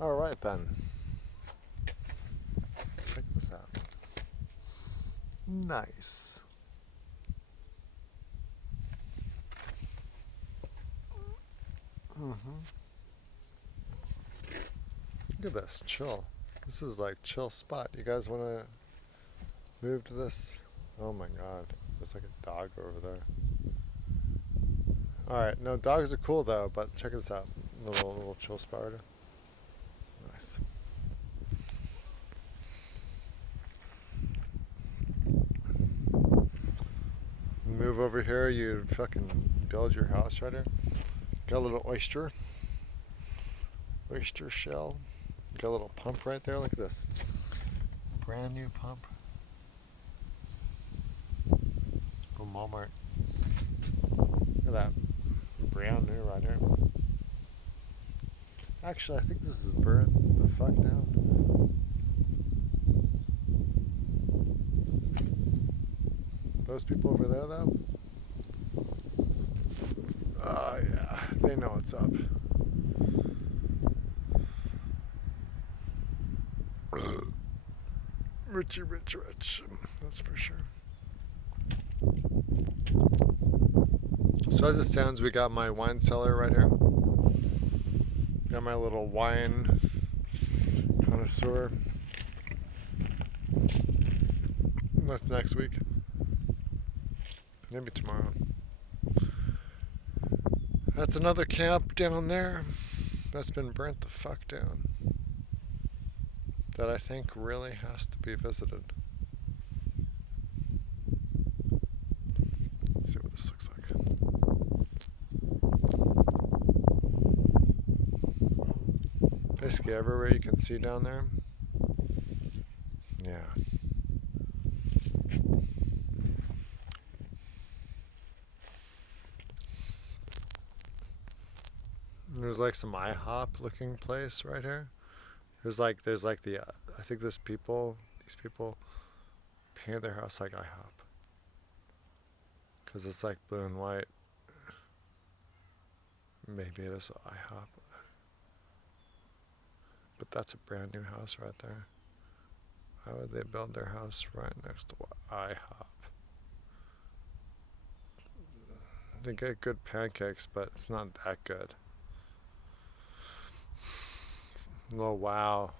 Alright then. Check this out. Nice. Look at this, chill. This is like chill spot. You guys want to move to this? Oh my god, there's like a dog over there. Alright, no, dogs are cool though, but check this out. Little chill spot. Nice. Move over here, you fucking build your house right here. Got a little oyster shell. Got a little pump right there. Look at this. Brand new pump. From Walmart. Look at that. Brand new right here. Actually, I think this is burnt the fuck down. Those people over there though? Oh yeah, they know what's up. Richie rich, that's for sure. So as it stands, we got my wine cellar right here. Got my little wine connoisseur. That's next week. Maybe tomorrow. That's another camp down there that's been burnt the fuck down. That I think really has to be visited. Let's see what this looks like. Basically everywhere you can see down there. Yeah. And there's like some IHOP looking place right here. There's like the I think these people painted their house like IHOP. Cause it's like blue and white. Maybe it is IHOP. But that's a brand new house right there. Why would they build their house right next to IHOP? They get good pancakes, but it's not that good. Oh wow.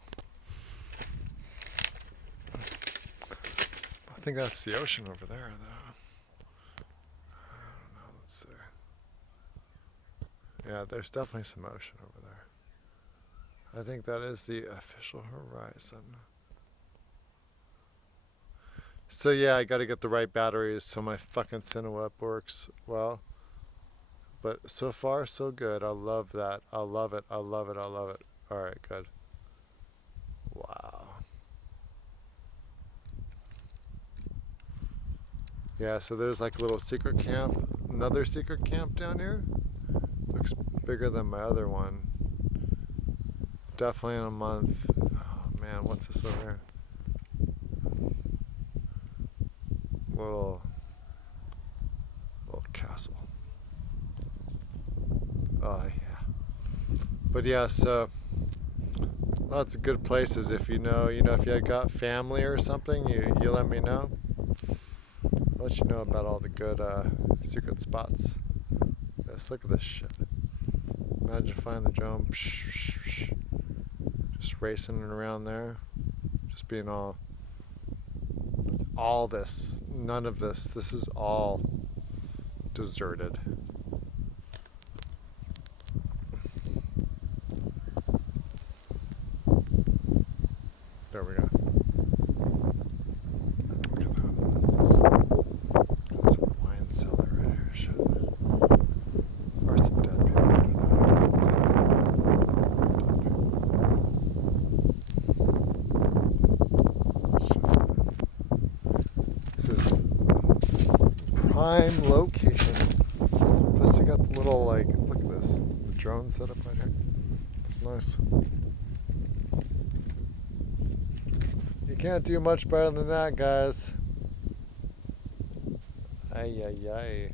I think that's the ocean over there though. I don't know, let's see. Yeah, there's definitely some ocean over there. I think that is the official horizon. So yeah, I gotta get the right batteries so my fucking Cineweb works well. But so far so good. I love that. I love it. I love it. I love it. Alright, good. Wow. Yeah, so there's like a little secret camp. Another secret camp down here. Looks bigger than my other one. Definitely in a month. Oh man, what's this over here? Little castle. Oh yeah. But yeah, so lots of good places. If you know, if you got family or something, you let me know. I'll let you know about all the good secret spots. Yes, look at this shit. Imagine flying the drone, just racing around there, just being all this, none of this. This is all deserted. There we go. Look at that. Got some wine cellar right here. Shit. Or some dead people. I don't know. This is prime location. Plus, you got the little look at this, the drone setup right here. It's nice. You can't do much better than that, guys. Ay, ay, ay.